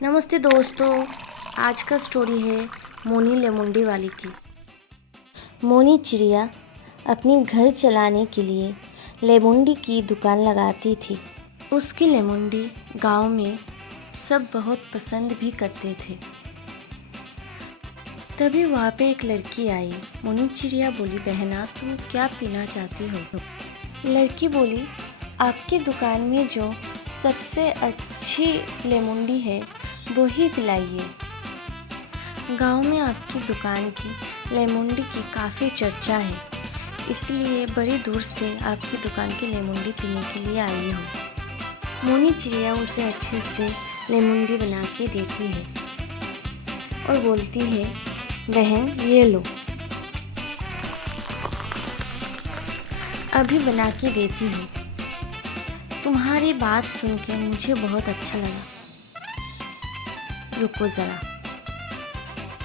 नमस्ते दोस्तों। आज का स्टोरी है मोनी लेमुंडी वाली की। मोनी चिड़िया अपनी घर चलाने के लिए लेमुंडी की दुकान लगाती थी। उसकी लेमुंडी गांव में सब बहुत पसंद भी करते थे। तभी वहाँ पे एक लड़की आई। मोनी चिड़िया बोली, बहना तुम क्या पीना चाहती हो? लड़की बोली, आपकी दुकान में जो सबसे अच्छी लेमुंडी है वो ही पिलाइए। गांव में आपकी दुकान की लेमुंडी की काफ़ी चर्चा है, इसलिए बड़ी दूर से आपकी दुकान की लेमुंडी पीने के लिए आई हूँ। मोनी चिड़िया उसे अच्छे से लेमुंडी बना के देती है और बोलती है, बहन ये लो। अभी बना के देती हूँ। तुम्हारी बात सुन के मुझे बहुत अच्छा लगा। रुको ज़रा।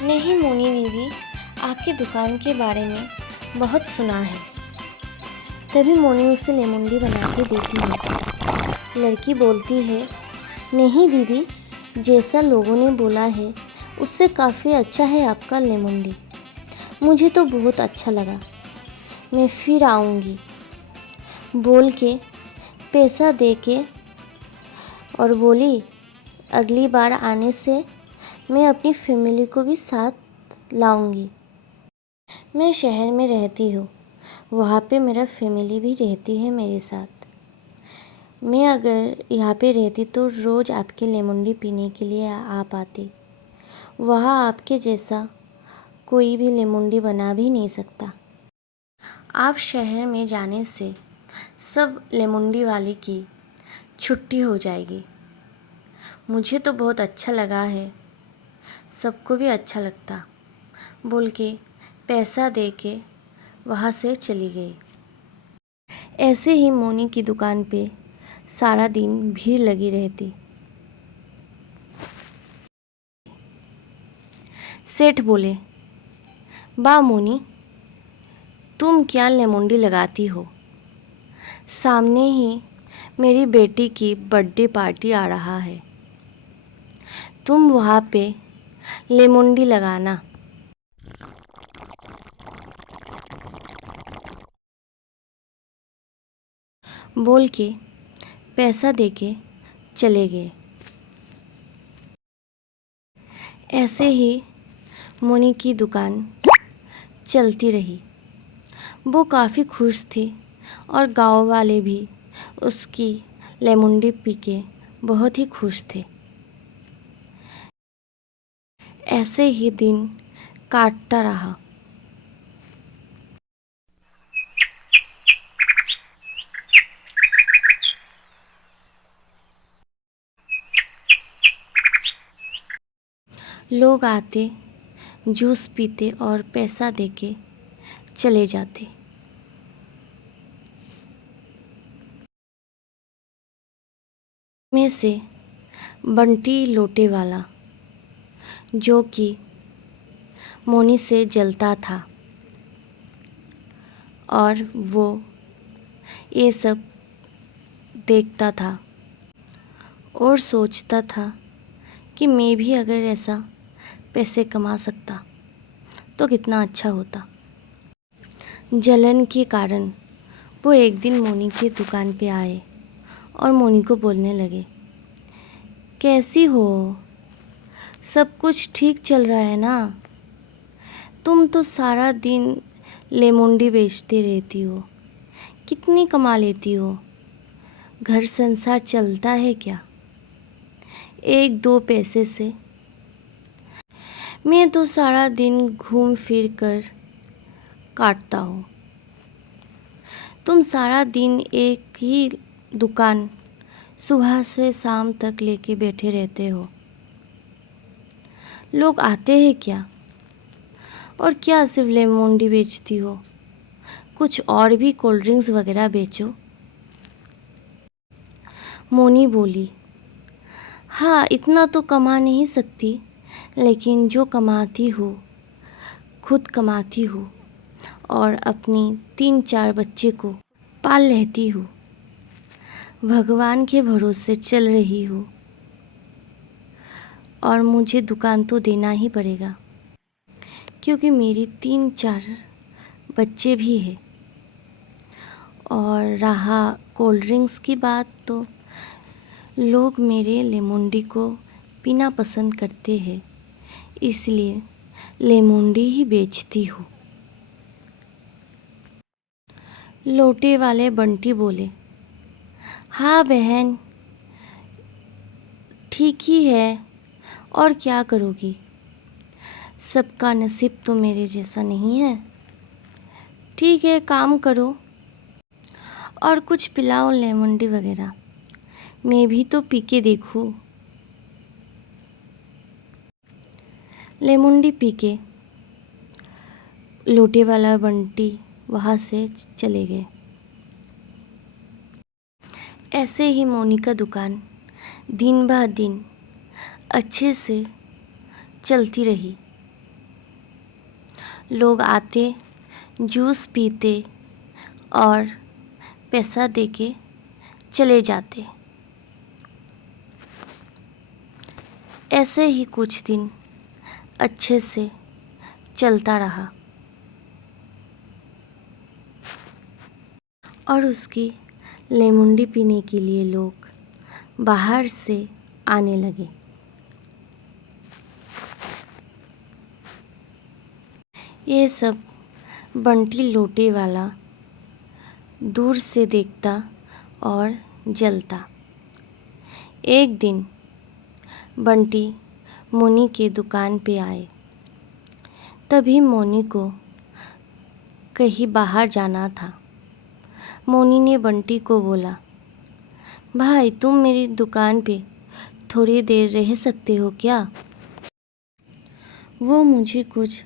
नहीं मोनी दीदी, आपकी दुकान के बारे में बहुत सुना है। तभी मोनी उसे लेमुंडी बना के देती है। लड़की बोलती है, नहीं दीदी, जैसा लोगों ने बोला है उससे काफ़ी अच्छा है आपका लेमुंडी। मुझे तो बहुत अच्छा लगा, मैं फिर आऊँगी बोल के पैसा दे के और बोली, अगली बार आने से मैं अपनी फैमिली को भी साथ लाऊंगी। मैं शहर में रहती हूँ, वहाँ पे मेरा फैमिली भी रहती है मेरे साथ। मैं अगर यहाँ पे रहती तो रोज़ आपकी लेमुंडी पीने के लिए आ पाती। वहाँ आपके जैसा कोई भी लेमुंडी बना भी नहीं सकता। आप शहर में जाने से सब लेमुंडी वाले की छुट्टी हो जाएगी। मुझे तो बहुत अच्छा लगा है, सबको भी अच्छा लगता बोल के पैसा दे के वहाँ से चली गई। ऐसे ही मोनी की दुकान पे सारा दिन भीड़ लगी रहती। सेठ बोले, बा मोनी, तुम क्या लेमुंडी लगाती हो? सामने ही मेरी बेटी की बर्थडे पार्टी आ रहा है, तुम वहाँ पे लेमुंडी लगाना। बोल के पैसा दे के चले गए। ऐसे ही मोनी की दुकान चलती रही। वो काफ़ी खुश थी और गांव वाले भी उसकी लेमुंडी पी के बहुत ही खुश थे। ऐसे ही दिन काटता रहा। लोग आते, जूस पीते और पैसा देके चले जाते। में से बंटी लोटे वाला, जो कि मोनी से जलता था और वो ये सब देखता था और सोचता था कि मैं भी अगर ऐसा पैसे कमा सकता तो कितना अच्छा होता। जलन के कारण वो एक दिन मोनी की दुकान पे आए और मोनी को बोलने लगे, कैसी हो? सब कुछ ठीक चल रहा है ना? तुम तो सारा दिन लेमुंडी बेचती रहती हो, कितनी कमा लेती हो? घर संसार चलता है क्या एक दो पैसे से? मैं तो सारा दिन घूम फिर कर काटता हूँ, तुम सारा दिन एक ही दुकान सुबह से शाम तक लेके बैठे रहते हो। लोग आते हैं क्या? और क्या सिर्फ लेमोंडी बेचती हो? कुछ और भी कोल्ड ड्रिंक्स वगैरह बेचो। मोनी बोली, हाँ इतना तो कमा नहीं सकती, लेकिन जो कमाती हूँ खुद कमाती हूँ और अपनी 3-4 बच्चे को पाल लेती हूँ। भगवान के भरोसे चल रही हूँ। और मुझे दुकान तो देना ही पड़ेगा, क्योंकि मेरी 3-4 बच्चे भी हैं। और रहा कोल्ड ड्रिंक्स की बात, तो लोग मेरे लेमोंडी को पीना पसंद करते हैं, इसलिए लेमोंडी ही बेचती हूँ। लोटे वाले बंटी बोले, हाँ बहन, ठीक ही है, और क्या करोगी, सबका नसीब तो मेरे जैसा नहीं है। ठीक है, काम करो और कुछ पिलाओ लेमन टी वगैरह, मैं भी तो पी के देखूँ। लेमन टी पी के लोटे वाला बंटी वहाँ से चले गए। ऐसे ही मोनी का दुकान दिन ब दिन अच्छे से चलती रही। लोग आते, जूस पीते और पैसा देके चले जाते। ऐसे ही कुछ दिन अच्छे से चलता रहा और उसकी लेमोंडी पीने के लिए लोग बाहर से आने लगे। ये सब बंटी लोटे वाला दूर से देखता और जलता। एक दिन बंटी मोनी के दुकान पे आए। तभी मोनी को कहीं बाहर जाना था। मोनी ने बंटी को बोला, भाई तुम मेरी दुकान पे थोड़ी देर रह सकते हो क्या? वो मुझे कुछ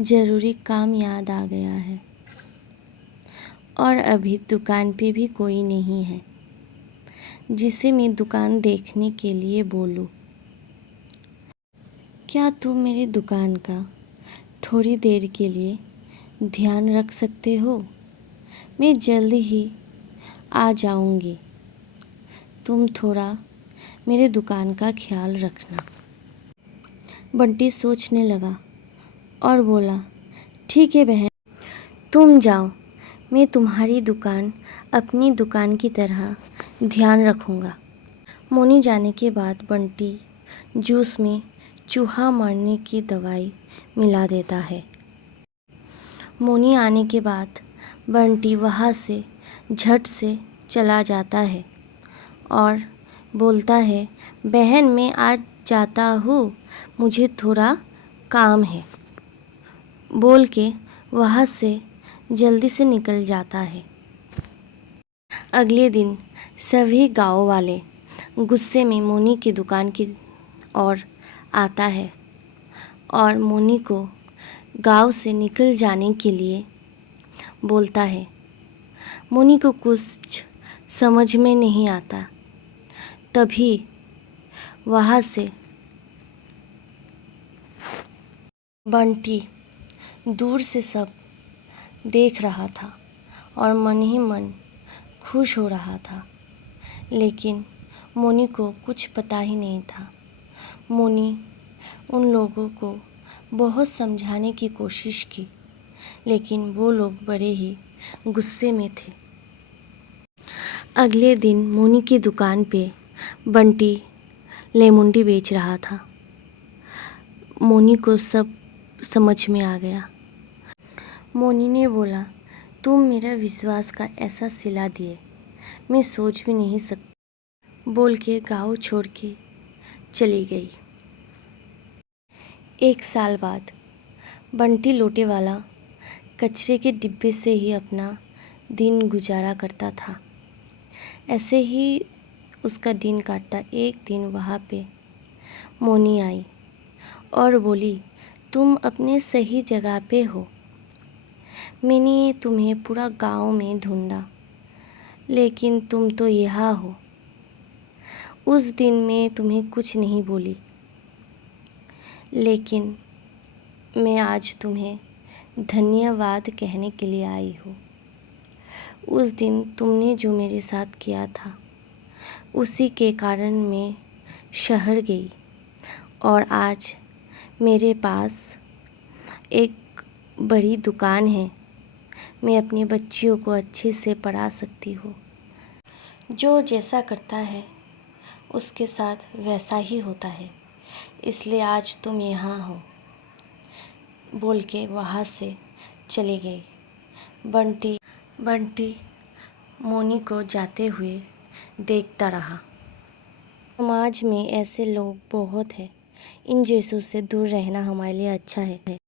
ज़रूरी काम याद आ गया है और अभी दुकान पे भी कोई नहीं है जिसे मैं दुकान देखने के लिए बोलूँ। क्या तुम मेरी दुकान का थोड़ी देर के लिए ध्यान रख सकते हो? मैं जल्दी ही आ जाऊंगी। तुम थोड़ा मेरे दुकान का ख्याल रखना। बंटी सोचने लगा और बोला, ठीक है बहन, तुम जाओ, मैं तुम्हारी दुकान अपनी दुकान की तरह ध्यान रखूँगा। मोनी जाने के बाद बंटी जूस में चूहा मारने की दवाई मिला देता है। मोनी आने के बाद बंटी वहाँ से झट से चला जाता है और बोलता है, बहन मैं आज जाता हूँ, मुझे थोड़ा काम है, बोल के वहाँ से जल्दी से निकल जाता है। अगले दिन सभी गाँव वाले गुस्से में मोनी की दुकान की ओर आता है और मोनी को गांव से निकल जाने के लिए बोलता है। मोनी को कुछ समझ में नहीं आता। तभी वहाँ से बंटी दूर से सब देख रहा था और मन ही मन खुश हो रहा था, लेकिन मोनी को कुछ पता ही नहीं था। मोनी उन लोगों को बहुत समझाने की कोशिश की, लेकिन वो लोग बड़े ही गुस्से में थे। अगले दिन मोनी की दुकान पे बंटी लेमोंडी बेच रहा था। मोनी को सब समझ में आ गया। मोनी ने बोला, तुम मेरा विश्वास का ऐसा सिला दिए, मैं सोच भी नहीं सकती, बोल के गाँव छोड़ के चली गई। 1 साल बाद बंटी लोटे वाला कचरे के डिब्बे से ही अपना दिन गुजारा करता था। ऐसे ही उसका दिन काटता। एक दिन वहाँ पे मोनी आई और बोली, तुम अपने सही जगह पे हो, मैंने तुम्हें पूरा गांव में ढूंढा, लेकिन तुम तो यहाँ हो। उस दिन मैं तुम्हें कुछ नहीं बोली, लेकिन मैं आज तुम्हें धन्यवाद कहने के लिए आई हूँ। उस दिन तुमने जो मेरे साथ किया था, उसी के कारण मैं शहर गई और आज मेरे पास एक बड़ी दुकान है। मैं अपनी बच्चियों को अच्छे से पढ़ा सकती हूँ। जो जैसा करता है उसके साथ वैसा ही होता है, इसलिए आज तुम यहाँ हो, बोल के वहाँ से चली गई। बंटी मोनी को जाते हुए देखता रहा। समाज में ऐसे लोग बहुत हैं। इन जैसों से दूर रहना हमारे लिए अच्छा है।